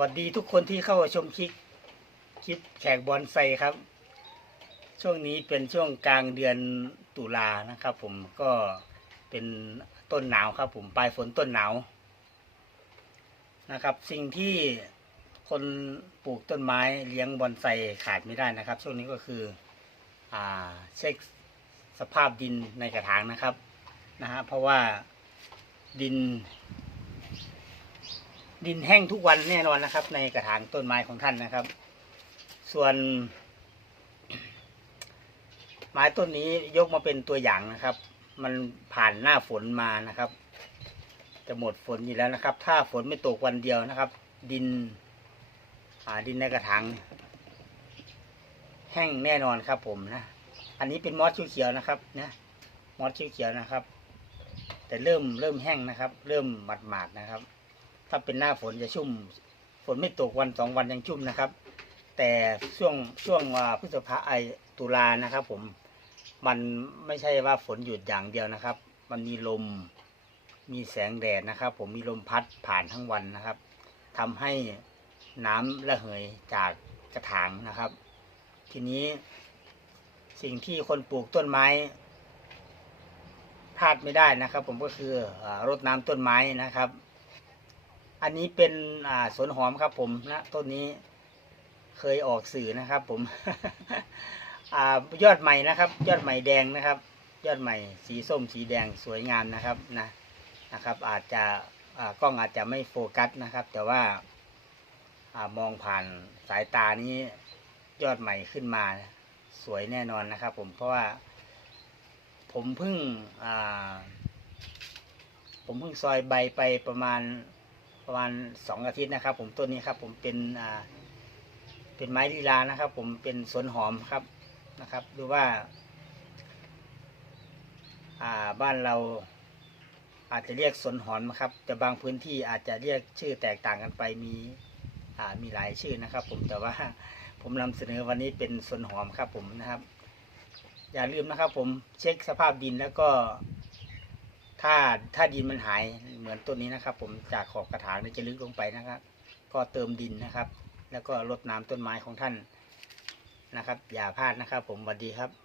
วัสดีทุกคนที่เข้าชมคลิปคลิปแขกบอลไซครับ ช่วงนี้เป็นช่วงกลางเดือนตุลานะครับ ผมก็เป็นต้นหนาวครับ ผมปลายฝนต้นหนาวนะครับ สิ่งที่คนปลูกต้นไม้เลี้ยงบอนไซขาดไม่ได้นะครับ ช่วงนี้ก็คืออ่าเช็คสภาพดินในกระถางนะครับนะฮะเพราะว่าดิน ดินแห้งทุกวันแน่นอนนะครับ ในกระถางต้นไม้ของท่านนะครับ ส่วน ไม้ต้นนี้ยกมาเป็นตัวอย่างนะครับ มันผ่านหน้าฝนมานะครับ จะหมดฝนอยู่แล้วนะครับ ถ้าฝนไม่ตกวันเดียวนะครับ ดินดินในกระถางแห้งแน่นอนครับผมนะ อันนี้เป็นมอสเขียวๆนะครับนะมอสเขียวๆนะครับ แต่เริ่มเริ่มแห้งนะครับ เริ่มหมาดๆนะครับ ถ้าเป็นหน้าฝนจะชุ่ม ฝนไม่ตกวันสองวันยังชุ่มนะครับ แต่ช่วงช่วงพฤษภาไอตุลานะครับ ผมมันไม่ใช่ว่าฝนหยุดอย่างเดียวนะครับ มันมีลมมีแสงแดดนะครับ ผมมีลมพัดผ่านทั้งวันนะครับทำให้น้ำระเหยจากกระถางนะครับ ทีนี้สิ่งที่คนปลูกต้นไม้พลาดไม่ได้นะครับ ผมก็คืออรดน้ำต้นไม้นะครับ อันนี้เป็นอ่าสวนหอมครับผมนะต้นนี้เคยออกสื่อนะครับ ผมอ่ายอดใหม่นะครับ ยอดใหม่แดงนะครับ ยอดใหม่สีส้มสีแดงสวยงามนะครับนะนะครับ อาจจะอ่ากล้องอาจจะไม่โฟกัสนะครับ แต่ว่าอามองผ่านสายตานี้ยอดใหม่ขึ้นมา สวยแน่นอนนะครับ ผมเพราะว่า ผมเพิ่งอ่าผมเพิ่งซอยใบไปประมาณ ประมาณสองอาทิตย์นะครับ ผมต้นนี้ครับ ผมเป็นอ่าเป็นไม้ลีลานะครับ ผมเป็นสวนหอมครับนะครับ ดูว่า อ่าบ้านเราอาจจะเรียกสวนหอมนะครับ แต่บางพื้นที่อาจจะเรียกชื่อแตกต่างกันไปมีอ่ามีหลายชื่อนะครับ ผมแต่ว่าผมนำเสนอวันนี้เป็นสวนหอมครับ ผมนะครับ อย่าลืมนะครับ ผมเช็คสภาพดินแล้วก็ ถ้าถ้าดินมันหายเหมือนต้นนี้นะครับ ผมจากขอบกระถางจะลึกลงไปนะครับ ก็เติมดินนะครับ แล้วก็รดน้ำต้นไม้ของท่านนะครับ อย่าพลาดนะครับ ผมสวัสดีครับ